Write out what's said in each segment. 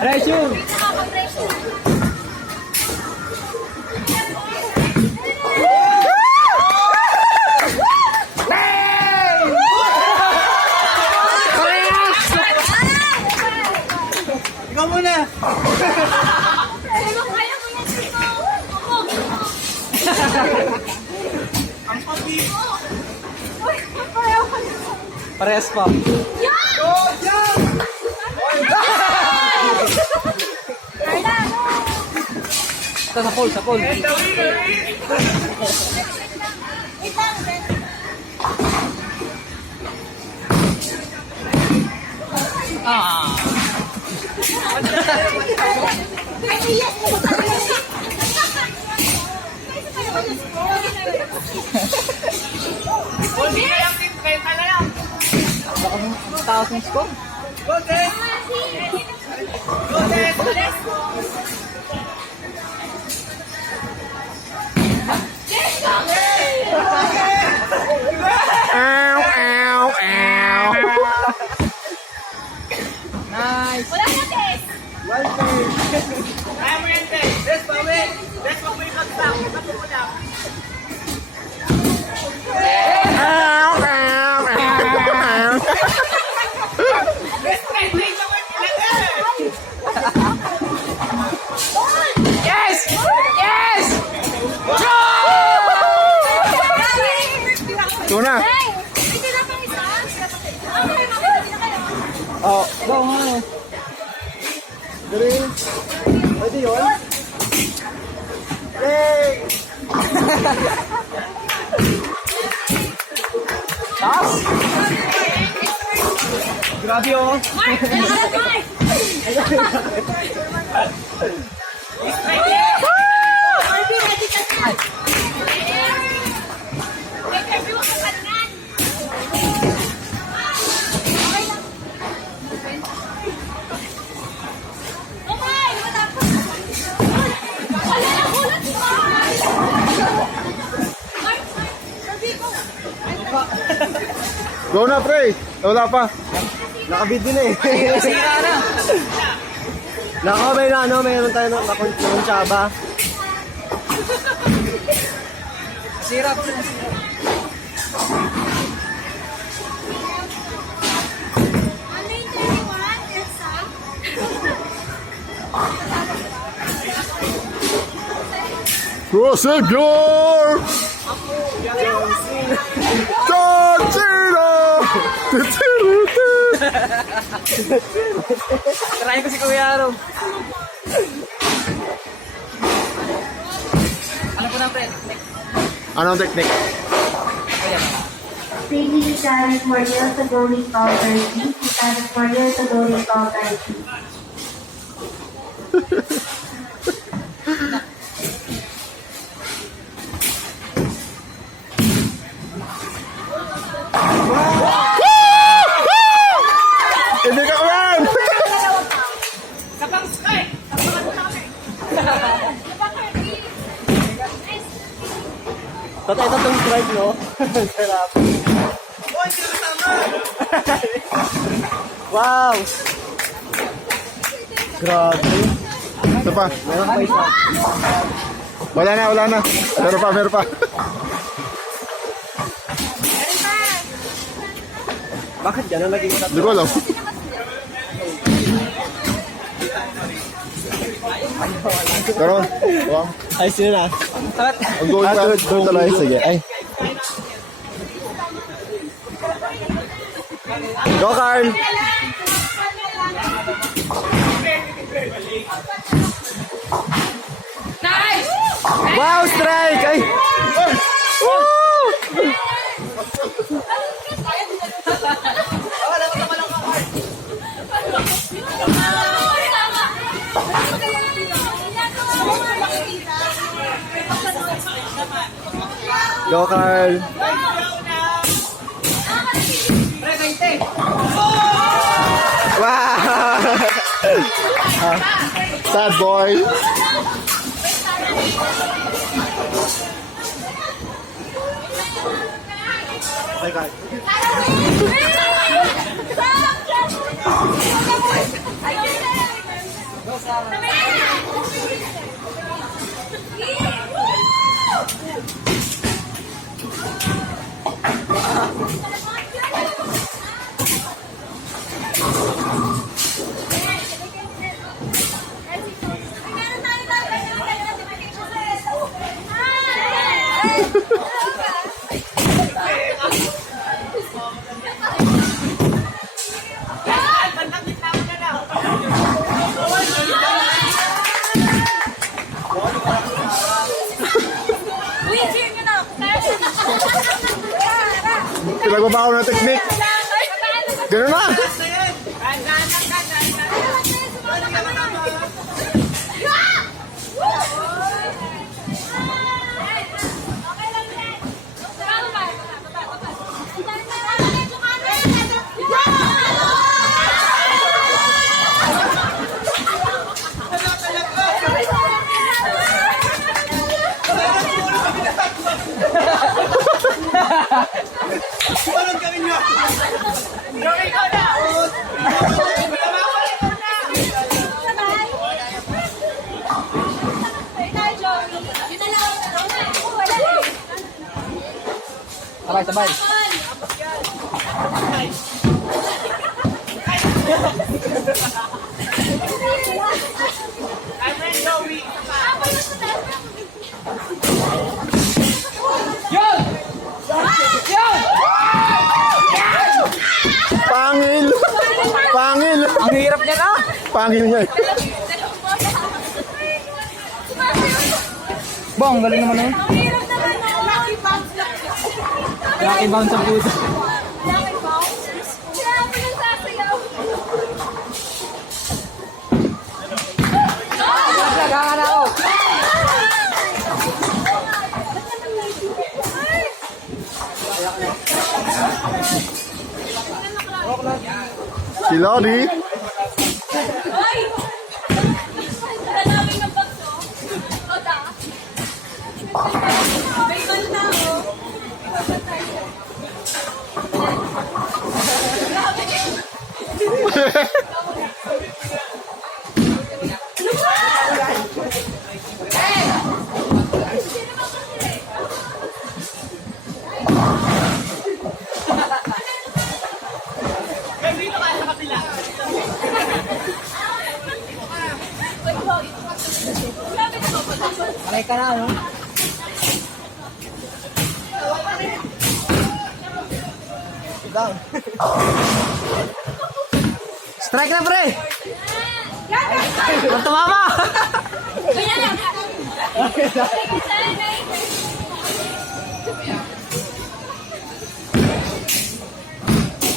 Pressure! Ikaw muna! Ang pag-ibo! Parehas pa. Ito sa pool, sa pool. Ah. Hindi na lang din, kayo ka na lang. Baka mong taos ng score. Go, Des! Go, Des! Ow, ow, ow. Nice. Wala na, Tess! Kaya mo yan, Des! Des, bawi! Des, wag mo yung bagsak. Tapo mo lang. Ow, ow, ow. Des, Des, Des, naman ilagay! Yes! Yes! Tuna. Hey! Hindi na pa isa. Okay, makikita kayo. Oh, go nga. Green. Pwede yun? Yay! Taas! Grabe oh. Mark! Mark! Mark, ready ka na. Wait, everyone ka pa na. Okay lang. Okay, matapos. Wala na, hulat mo. Mark, sabi ko. Go na, pre. Wala pa. Nakabid din eh. Sira na. Nako, may na, ano, mayroon tayo ng tsaba. Sira pa. Ano yung 31? Elsa? Procedure! John Cena! Tirahin ko si Kuya Aaron. Ano po na, pre? Anong technique? Taking challenge for you to go with call 30. Challenge for you to go with call 30. Hindi ka man! Kapag strike! Kapag kami! Tatay tatong strike, no? Sarap. Oh, hindi na tama! Wow! Grabe. Ito pa. Meron pa isa. Wala na, wala na. Meron pa, meron pa. Bakit gano'n naging isa? Hindi ko alam. Pero, wow. Ay, sino na? Ang goal na. Doon tuloy. Sige, ay. Go, Carl! Nice! Wow, strike! Ay! Woo! Go, Carl! Wow! Sad boy! Ay, God. Pinagbabago ng technique. Ganun na. Sumunod kami nyo! Joey, ikaw na! Sabay, sabay. I'm ready, Joey! Pangil. Pangil. Ang hirap niya na. Pangil niya. Bong, galing naman eh. Ang hirap naman na lucky bounce lang siya. Lucky bounce ang puso. Lucky bounce? Grabe yung sasayaw. Naghahan ako. Si Lodi. Ay! Nanawin ng bagso. Oda. May goal na ako. Ipapatay siya. Dito ka sa kapila! Alay ka na, ano? Down. Strike na, pre! Ang tumama! Ganyan lang.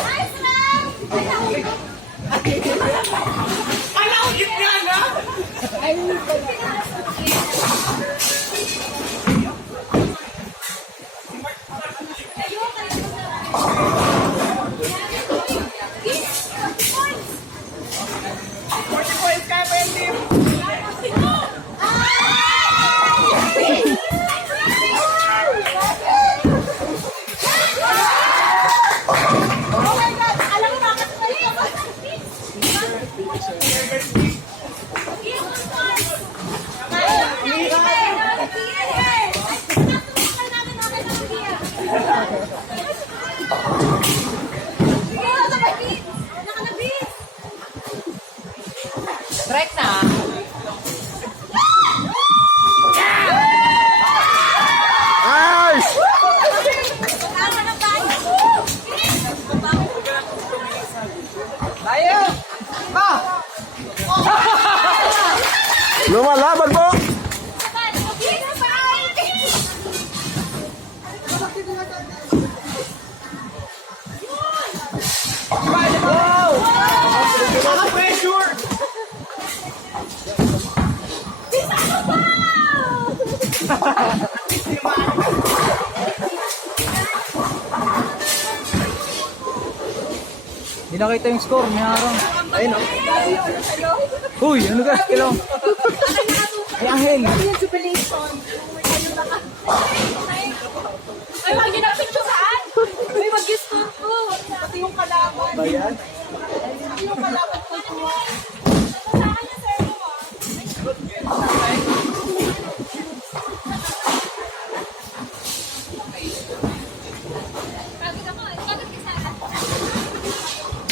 Nice lang! Kala ko gitna na! Strike na! Nice! Tayo! Ma! Lumalaban po! Pressure! Hindi nakita yung score, may harang. Ayun, oh. Uy, ano ka? Kilo? Ay, Angel. Ay, wag niyo na picturean! Ay, wag yung store ko. Pati yung kalaban. Ayan.